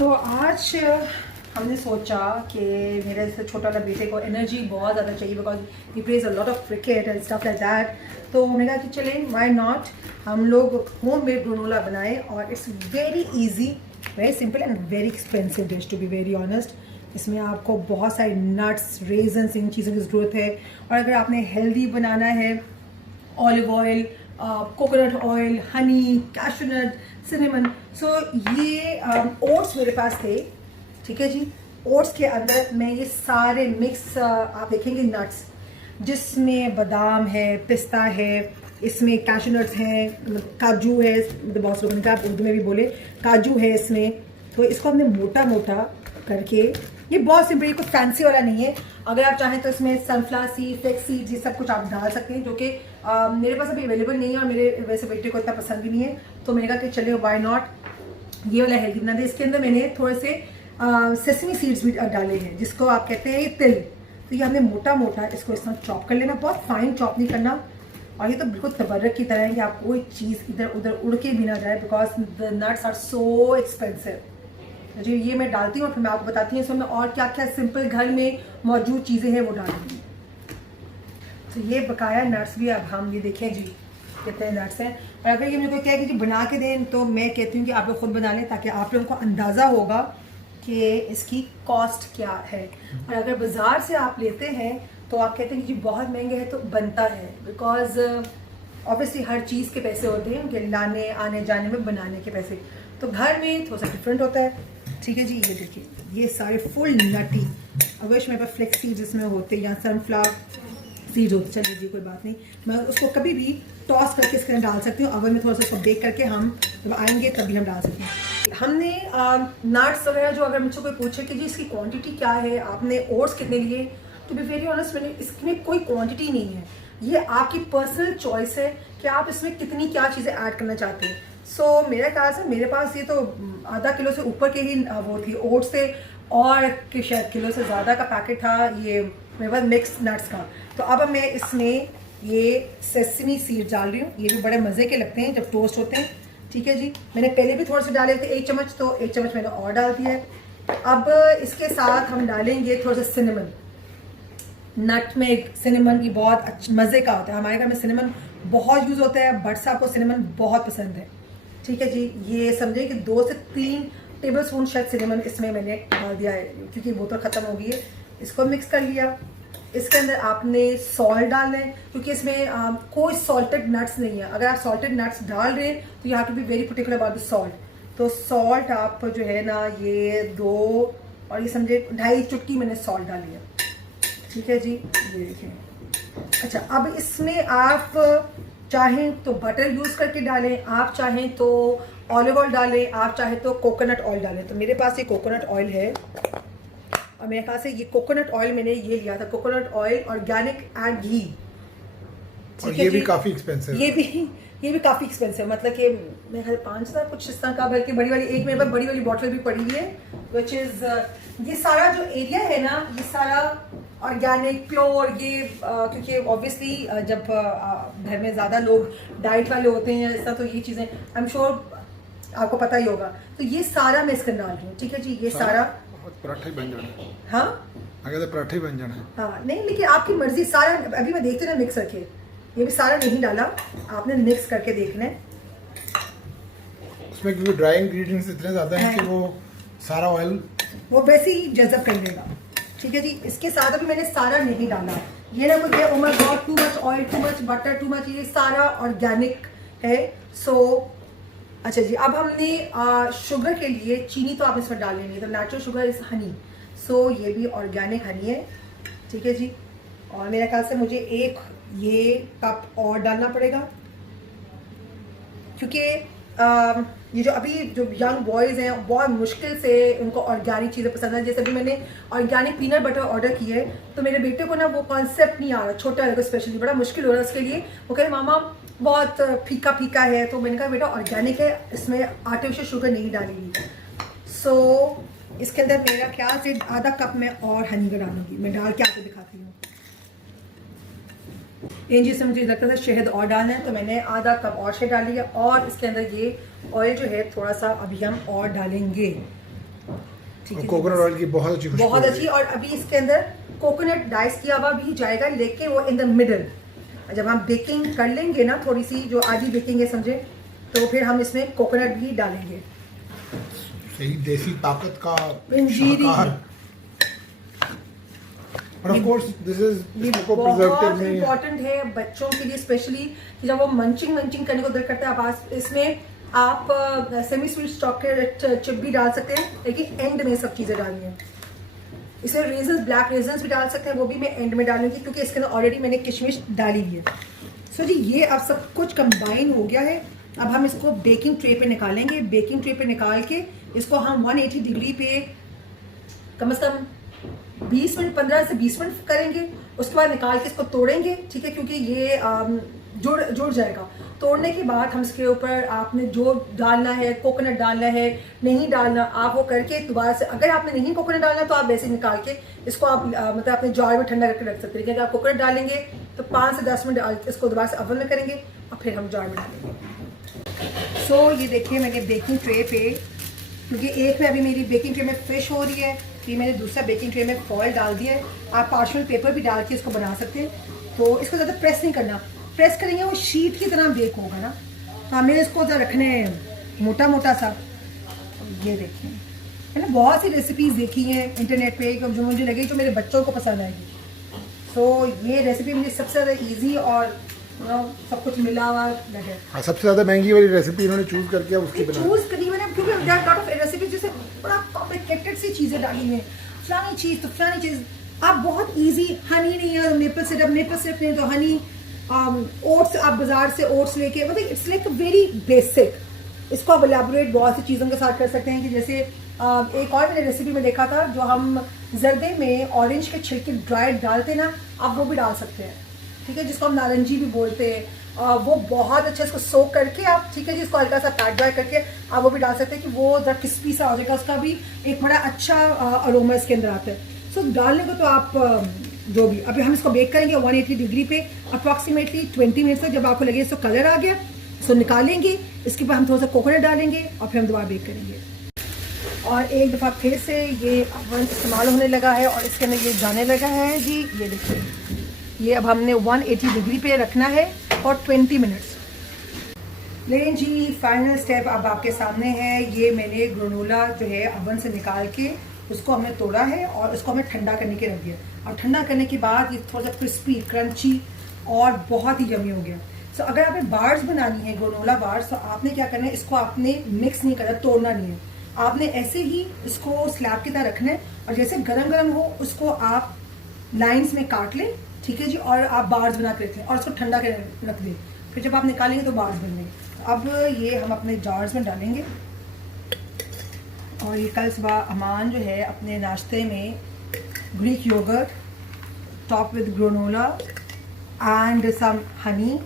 तो आज हमने सोचा कि मेरे से छोटा वाला बेटे को एनर्जी बहुत ज़्यादा चाहिए because he plays a lot of cricket and stuff like that. तो मैंने कहा कि चलें व्हाई नॉट हम लोग होम मेड ग्रेनोला बनाएं। और it's very easy, very simple and very expensive dish to be very honest. इसमें आपको बहुत सारे नट्स, रेजन्स, इन चीज़ों की ज़रूरत है। और अगर आपने हेल्दी बनाना है, olive oil, coconut oil, honey, cashew nut, cinnamon. So ये ओट्स मेरे पास थे, ठीक है जी। ओट्स के अंदर मैं ये सारे मिक्स आप देखेंगे नट्स, जिसमें बादाम है, पिस्ता है, इसमें कैशूनट्स हैं, काजू है, मतलब बहुत लोगों ने कहा, आप उर्दू में भी बोले, काजू है इसमें। तो इसको हमने मोटा मोटा करके, ये बहुत सिंपल, ये कुछ फैंसी वाला नहीं है। अगर आप चाहें तो इसमें सनफ्लावर सीड, फ्लेक्स सीड, ये सब कुछ आप डाल सकते हैं, जो कि मेरे पास अभी अवेलेबल नहीं है और मेरे वैसे बेटे को इतना पसंद भी नहीं है। तो मैंने कहा कि चलिए व्हाई नॉट ये वाला हेल्दी बना दे। इसके अंदर मैंने थोड़े से सेसमी सीड्स भी डाले हैं, जिसको आप कहते हैं तिल। तो ये हमने मोटा मोटा इसको इस तरह चॉप कर लेना, बहुत फाइन चॉप नहीं करना। और ये तो बिल्कुल तबर्रक की तरह है कि आप कोई चीज़ इधर उधर उड़ के भी ना जाए, because the nuts are so expensive. जी, ये मैं डालती हूँ और फिर मैं आपको बताती हूँ इसमें और क्या क्या सिंपल घर में मौजूद चीज़ें हैं वो डालूंगी। तो ये बकाया नट्स भी अब हम ये देखें जी कितने नट्स हैं। और अगर ये मेरे को क्या है कि जी बना के दें, तो मैं कहती हूँ कि आप लोग खुद बना लें, ताकि आप लोगों को अंदाज़ा होगा कि इसकी कॉस्ट क्या है। और अगर बाज़ार से आप लेते हैं तो आप कहते हैं कि जी बहुत महंगे है, तो बनता है, बिकॉज ऑब्वियसली हर चीज़ के पैसे होते हैं, उनके लाने आने जाने में, बनाने के पैसे। तो घर में थोड़ा सा डिफरेंट होता है, ठीक है जी। ये देखिए, ये सारे फुल नटी, अगर मेरे पास फ्लेक्स सीड्स इसमें होते या सनफ्लावर सीड्स होते, चल लीजिए कोई बात नहीं, मैं उसको कभी भी टॉस करके इसके अंदर डाल सकती हूँ। अगर मैं थोड़ा सा उसको बेक करके हम जब आएंगे तभी हम डाल सकते हैं। हमने नट्स वगैरह जो, अगर मुझसे कोई पूछे कि जी इसकी क्वांटिटी क्या है, आपने ओट्स कितने लिए, टू बी वेरी ऑनेस्ट मैंने इसमें कोई क्वांटिटी नहीं है। ये आपकी पर्सनल चॉइस है कि आप इसमें कितनी क्या चीज़ें ऐड करना चाहते हैं। सो मेरा ख्याल से मेरे पास ये तो आधा किलो से ऊपर के ही वो थी ओट्स थे, और कि शायद किलो से ज़्यादा का पैकेट था ये मेरे पास मिक्स नट्स का। तो अब मैं इसमें ये सेसमी सीड डाल रही हूँ। ये भी बड़े मज़े के लगते हैं जब टोस्ट होते हैं, ठीक है जी। मैंने पहले भी थोड़े से डाले थे 1 चम्मच, तो 1 चम्मच मैंने और डाल दिया है। अब इसके साथ हम डालेंगे थोड़ा सा सिनेमन। नट में सिनेमन की बहुत अच्छी मज़े का होता है, हमारे घर में सिनेमन बहुत यूज़ होता है, बट साहब को सिनेमन बहुत पसंद है, ठीक है जी। ये समझे कि 2 से 3 टेबल स्पून शायद सिनेमन इसमें मैंने डाल दिया है, क्योंकि बोतल ख़त्म हो गई है। इसको मिक्स कर लिया। इसके अंदर आपने सॉल्ट डालना है, क्योंकि इसमें कोई सॉल्टेड नट्स नहीं है। अगर आप सॉल्टेड नट्स डाल रहे हैं तो you have to be very particular about the salt. तो सॉल्ट आप जो है ना, ये 2 और ये समझे 2.5 चुटकी मैंने सॉल्ट डाली है, ठीक है जी। ये देखें। अच्छा, अब इसमें आप चाहें तो बटर यूज़ करके डालें, आप चाहें तो ऑलिव ऑयल डालें, आप चाहें तो कोकोनट ऑयल डालें। तो मेरे पास ये कोकोनट ऑयल है, और मेरे ख्याल से ये कोकोनट ऑयल मैंने ये लिया था, कोकोनट ऑयल ऑर्गेनिक एंड घी। और ये भी काफ़ी एक्सपेंसिव, ये भी काफ़ी एक्सपेंसिव, मतलब कि मेरे ख्याल 5,000 कुछ इस तरह का, बल्कि बड़ी वाली एक मेरे पास बड़ी वाली बॉटल भी पड़ी हुई है, विच इज़ ये सारा जो एरिया है ना, ये सारा ऑर्गेनिक प्योर। ये क्योंकि ऑब्वियसली जब घर में ज़्यादा लोग डाइट वाले होते हैं ऐसा, तो ये चीज़ें आई एम श्योर आपको पता ही होगा। तो ये सारा मैं इसके डाल रही हूँ, ठीक है जी। ये सारा पराठे बन जाना, हाँ अगर तो पराठे बन जाना, हाँ नहीं, लेकिन आपकी मर्जी। सारा अभी मैं देखती हूँ ना मिक्स करके, ये भी सारा नहीं डाला, आपने मिक्स करके देखना है। उसमें क्योंकि ड्राई इंग्रेडिएंट्स इतने ज़्यादा हैं कि वो सारा ऑयल वो वैसे ही जज़ब कर लेगा, ठीक है जी। इसके साथ अभी मैंने सारा नहीं डाला, ये ना कोई oh my God too much oil, too much butter, too much, ये सारा ऑर्गेनिक है। सो अच्छा जी, अब हमने शुगर के लिए चीनी तो आप इसमें डाल लेंगे, तो नेचुरल शुगर इज़ हनी। सो ये भी ऑर्गेनिक हनी है, ठीक है जी। और मेरे ख्याल से मुझे एक ये कप और डालना पड़ेगा, क्योंकि ये जो अभी जो यंग बॉयज़ हैं बहुत मुश्किल से उनको ऑर्गेनिक चीज़ें पसंद है। जैसे अभी मैंने ऑर्गेनिक पीनट बटर ऑर्डर किया है, तो मेरे बेटे को ना वो कॉन्सेप्ट नहीं आ रहा, छोटा है स्पेशली, बड़ा मुश्किल हो रहा है उसके लिए। वो कह रहे मामा बहुत फीका फीका है, तो मैंने कहा बेटा ऑर्गेनिक है, इसमें आर्टिफिशियल शुगर नहीं डालेगी। सो इसके अंदर मेरा ख्याल से आधा कप में और हनी का डालूंगी, मैं डाल के आपको दिखाती हूँ। इन चीज़ से मुझे लगता था शहद और डालना है, तो मैंने आधा कप और शहद डाल लिया। और इसके अंदर ये ऑयल जो है थोड़ा सा अभी हम और डालेंगे, ठीक है, कोकोनट ऑयल की बहुत अच्छी खुशबू बहुत है। अच्छी। और अभी इसके अंदर कोकोनट डाइस किया हुआ भी जाएगा, लेकिन वो इन द मिडल। जब हम बेकिंग कर लेंगे ना, थोड़ी सी जो आधी बेकिंग है समझे, तो फिर हम इसमें कोकोनट भी डालेंगे। सही देसी ताकत का पंजीरी। शाहकार। But of course, this is ये इसको preservative बहुत नहीं है। इम्पोर्टेंट है बच्चों के लिए, स्पेशली जब वो मंचिंग करने को दिल करता है। आप इसमें आप सेमी स्वीट चॉकलेट चिप भी डाल सकते हैं, लेकिन एंड में सब चीज़ें डालनी है। इसमें रेजन्स, ब्लैक रेजन्स भी डाल सकते हैं, वो भी मैं एंड में डालूंगी क्योंकि इसके अंदर ऑलरेडी मैंने किशमिश डाली हुई है। सो जी ये अब सब कुछ कंबाइन हो गया है। अब हम इसको बेकिंग ट्रे पे निकालेंगे। बेकिंग ट्रे पे निकाल के इसको हम 180 डिग्री पे कम से कम 20 मिनट, 15 से 20 मिनट करेंगे। उसके बाद निकाल के इसको तोड़ेंगे, ठीक है, क्योंकि ये जुड़ जाएगा। तोड़ने के बाद हम इसके ऊपर आपने जो डालना है, कोकोनट डालना है, नहीं डालना, आप वो करके दोबारा से, अगर आपने नहीं कोकोनट डालना तो आप वैसे निकाल के इसको आप मतलब अपने जार में ठंडा करके रख सकते हैं। क्योंकि आप कोकोनट डालेंगे तो 5 से 10 मिनट इसको दोबारा से ओवन में करेंगे और फिर हम जार में डालेंगे। सो ये देखिए मैंने बेकिंग ट्रे पे, क्योंकि एक में अभी मेरी बेकिंग ट्रे में फिश हो रही है, फिर मैंने दूसरा बेकिंग ट्रे में फॉयल डाल दिया है। आप पार्शल पेपर भी डाल के इसको बना सकते हैं। तो इसको ज़्यादा प्रेस नहीं करना, प्रेस करेंगे वो शीट की तरह बेक होगा ना। तो हमें इसको ज़रा रखने मोटा मोटा सा। ये देखिए मैंने बहुत सी रेसिपीज़ देखी हैं इंटरनेट पे जो मुझे लगी जो मेरे बच्चों को पसंद आएगी। सो ये रेसिपी मुझे सबसे ज़्यादा ईजी और सब कुछ मिला हुआ लगे। सबसे ज़्यादा महंगी वाली रेसिपी इन्होंने चूज करके उसकी बना चूज करी मैंने, क्योंकि there are lot of recipe जैसे बड़ा कॉम्प्लिकेटेड सी चीज़ें डाली हैं, फलानी चीज़ तो फलानी चीज़। आप बहुत इजी, हनी नहीं है मेपल सिरप नहीं तो हनी, ओट्स आप बाजार से ओट्स लेके, मतलब इट्स लाइक वेरी बेसिक। इसको आप एलैबोरेट बहुत सी चीज़ों के साथ कर सकते हैं कि जैसे एक और मैंने रेसिपी में देखा था, जो हम जर्दे में ऑरेंज के छिलके ड्राई डालते ना, आप वो भी डाल सकते हैं, ठीक है, जिसको हम नारंगी भी बोलते हैं। वो बहुत अच्छा इसको सोक करके आप, ठीक है जी, इसको हल्का सा पैक ड्राई करके आप वो भी डाल सकते हैं कि वो जरा क्रिस्पी सा हो जाएगा, उसका भी एक बड़ा अच्छा अरोमा इसके अंदर आता है। सो डालने को तो आप जो भी, अभी हम इसको बेक करेंगे 180 डिग्री पे अप्रॉक्सीमेटली 20 मिनट तक। जब आपको लगे इसको कलर आ गया, इसको निकालेंगे, इसके बाद हम थोड़ा सा कोकोनट डालेंगे और फिर हम दोबारा बेक करेंगे। और एक दफ़ा फिर से ये अवन इस्तेमाल होने लगा है और इसके अंदर ये जाने लगा है जी। ये देखिए, ये अब हमने 180 डिग्री पे रखना है फॉर 20 मिनट्स। लेकिन जी फाइनल स्टेप अब आपके सामने है। ये मैंने ग्रेनोला जो है अवन से निकाल के उसको हमने तोड़ा है और उसको हमें ठंडा करने के रख दिया। और ठंडा करने के बाद ये थोड़ा सा क्रिस्पी, क्रंची और बहुत ही यमी हो गया। सो अगर आपने बार्स बनानी है, ग्रेनोला बार्स, तो आपने क्या करना है, इसको आपने मिक्स नहीं करना, तोड़ना नहीं है, आपने ऐसे ही इसको स्लैब की तरह रखना है और जैसे गरम गरम हो उसको आप लाइंस में काट लें, ठीक है जी, और आप बार्स बना के रख लें और उसको ठंडा कर रख दें। फिर जब आप निकालेंगे तो बार्स बन जाएंगे। अब ये हम अपने जार्स में डालेंगे और ये कल सुबह अमान जो है अपने नाश्ते में Greek yogurt top with granola and some honey,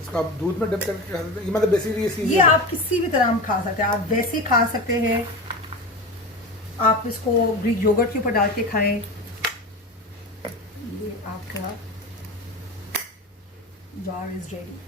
इसको आप दूध में डिप करके खा सकते हैं। ये मतलब बेसिकली ये आप किसी भी तरह हम खा सकते हैं। आप वैसे खा सकते हैं, आप इसको ग्रीक योगर्ट के ऊपर डाल के खाएं। ये आपका जार इज रेडी।